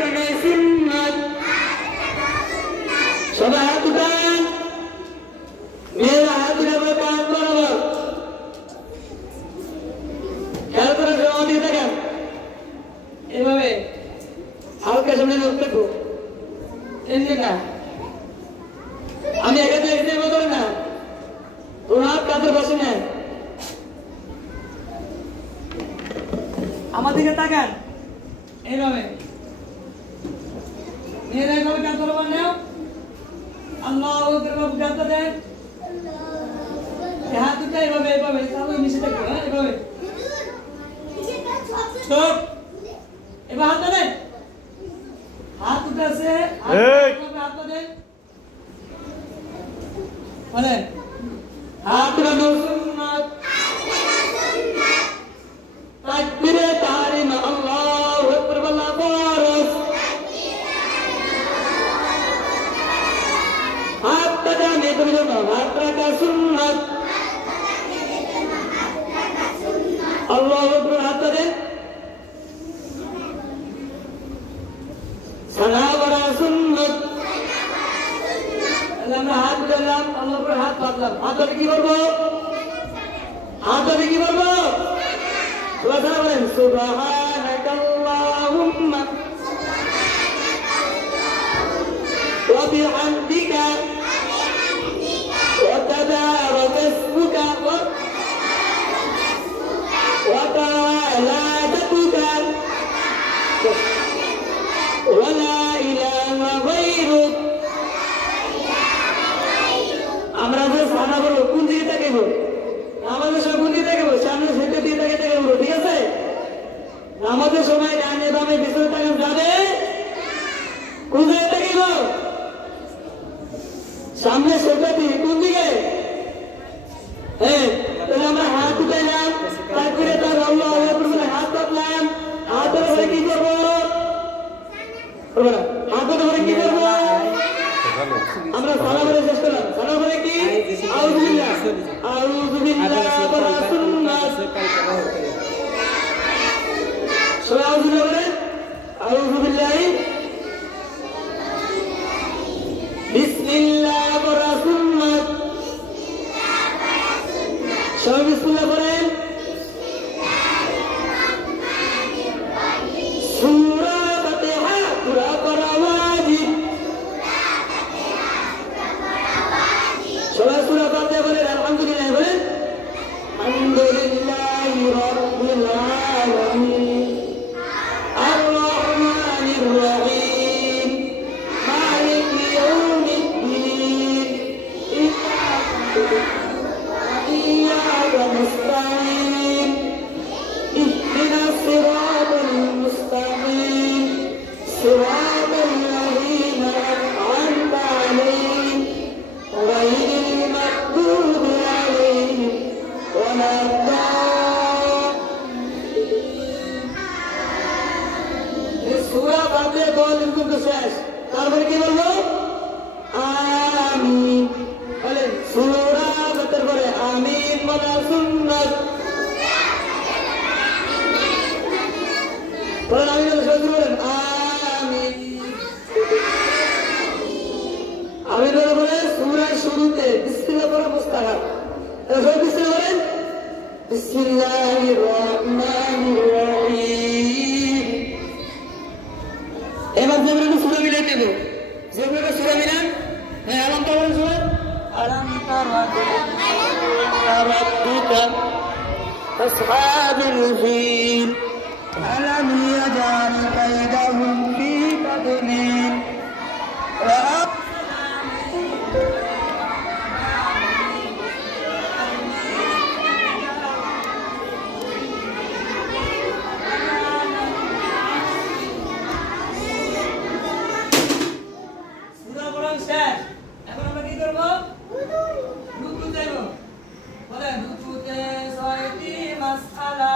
কানে সুন্নাত সবাই হাত উঠান মেয়েরা হাত উঠে কান বরাবর খেয়াল করে জমা দিয়ে থাকেন এভাবে হালকা সামনে লোক দেখো এই যে না আমি এখানে এখানে বদল না তোর হাত কাঁধের বসে নেয় আমার দিকে তাকান এইভাবে মেয়েরা এইভাবে কাঁধ বরাবর নেও আল্লাহু আকবার গাতে দেন হাত দুটো এইভাবে এইভাবে তাহলে মিশে থাকবে হ্যাঁ এইভাবে স্টপ এবার হাত দেন হাত উঠাছে হাত দেন বলে হাত উঠানো সুন্নাত তাকবীরে তাহরিম আল্লাহু আকবার আল্লাহু ফরজ হাত দানে তুমি না হাত রাখা সুন্নাত আল্লাহু আকবার হাত দেন সালাওয়ারা সুন্নাত আমরা হাত দিলাম আল্লাহর উপর হাত পাতলাম হাত কি করব হাত কি করব সুবহানাল্লাহ বলেন সুবহানাকাল্লাহুম্মা ওয়া বিহামদিকা ওয়া তাবারাকা ইসমুকা ওয়া তাআলা জাদুকা ওয়া লা ইলাহা গায়রুক আমরা যে সানা বলবো কোন দিকে তাকাবো আমাদের সব কোন দিকে তাকাবো সামনে সেটা দিয়ে তাকাবো ঠিক আছে আমাদের সময় ডানে বামে পিছনে তাকানো যাবে কোন দিকে তাকাবো সামনে সেটা দিয়ে কোন দিকে হ্যাঁ তাহলে আমরা হাত উঠাইলাম তারপরে তার আল্লাহু আকবার বলে হাত পাতলাম হাতের উপরে কি করবো হাতের উপরে কি করবো আমরা সালাম করে শেষ করলাম সালাম করে কি আউযুবিল্লাহ ওয়া সুন্নাত সবাই আউযুবিল্লাহ বিসমিল্লাহ ওয়া সুন্নাত সবাই বিসমিল্লাহ বলেন সূরা ফাতিহা সূরা পড়া ওয়াজিব সবাই সূরা ফাতিহা বলেন আলহামদুলিল্লাহ বলেন আলহামদুলিল্লাহি রাব্বিল আলামিন আর রাহমানির রহিম মালিকি ইয়াউমিদ্দিন ইয়্যাকা নাস্তাঈন ইহদিনাস সিরাতাল মুস্তাকিম সিরাতাল লাযীনা আন'আমতা আলাইহিম গায়রিল মাগদুবি আলাইহিম ওয়া সূরা ফাতিহা বলেন কিন্তু শেষ তারপরে কি বলবো আমিন বলেন সূরা ফাতিহার পরে আমিন বলা সুন্নাত বলেন আমিন বলে শুরু করেন আমিন আমিন বলে সূরার শুরুতে বিসমিল্লাহ পড়া মুস্তাহাব সবাই বিসমিল্লাহ বলেন বিসমিল্লাহির রহমানির রহিম এবার যে আমরা সূরা মিলাই দেব যে আমরা সূরা মিলান হ্যাঁ আলাম তো বলেন সূরা আলাম তারাব্বুকা আসহাবুল ফিল আলাম ইয়াজাল কাইদাহুম ফি তাদলিল এখন আমরা কি করবো রুকু যাইব বলেন রুকুতে ছয়টি মাসআলা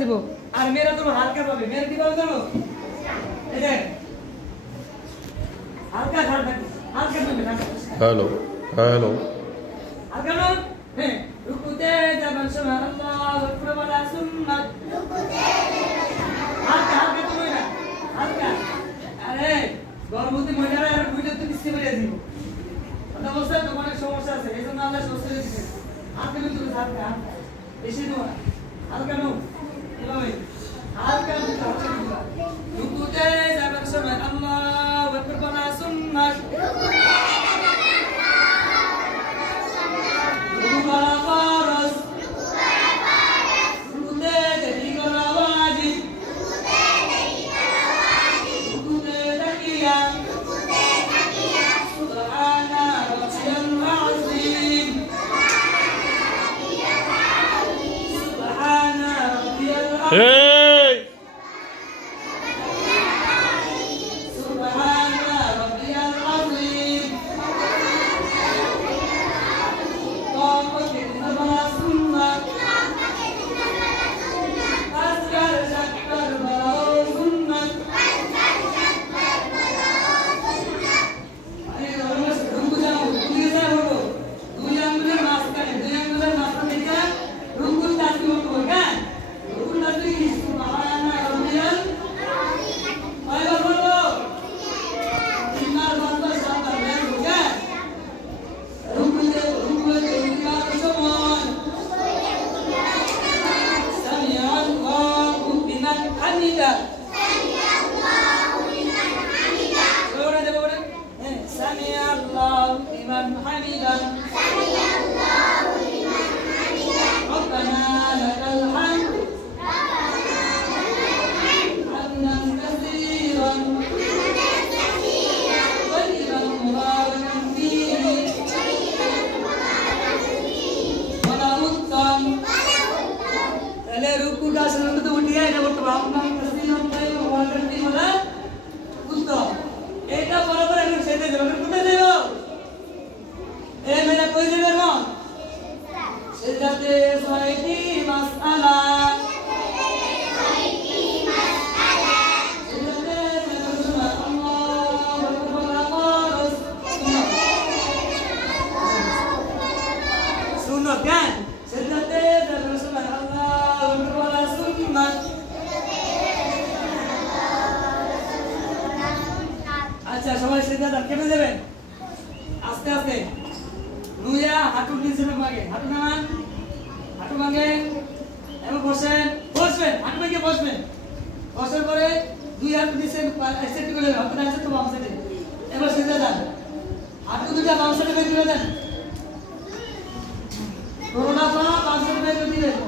দিব আর মেয়েরা তো হালকা পাবে মেয়েরা কি পাবে জানো এই দেখ হালকা ঝাড় থাকবে হালকা পাবে হ্যালো হ্যালো হালকা না হ্যাঁ রুকুতে যাবেন সুবহানাল্লাহ আকবার ওয়ালা সুন্নাত হালকা হালকা তো না হালকা আরে গর্ভবতী মহিলারা আর দুইটা তো মিশে বেরিয়ে দিব কথা বলছে তো অনেক সমস্যা আছে এইজন্য আল্লাহ সুস্থ দিয়েছে হালকা কিন্তু হালকা হালকা বেশি দেবো না হালকা নো এভাবে হালকা রুকুতে যাবেন সুবহানাল্লাহ আকবার ওয়ালা সুন্নাত Hey! আচ্ছা সবাই সিজদা কেটে দেবেন আস্তে আস্তে নুয়া হাঁটু নিচে নামাগে হাঁটু নামান হাঁটু ভাঙে এবার বসেন বসবেন হাঁটু ভাঙে বসবেন বসার পরে দুই হাত নিচে সেট করে হাত আছে তো বাম সাইডে এবার সিজদা দেন হাঁটু দুটো বাম সাইডে বের করে দেন করোনা পা বাম সাইডে বের করে দিবেন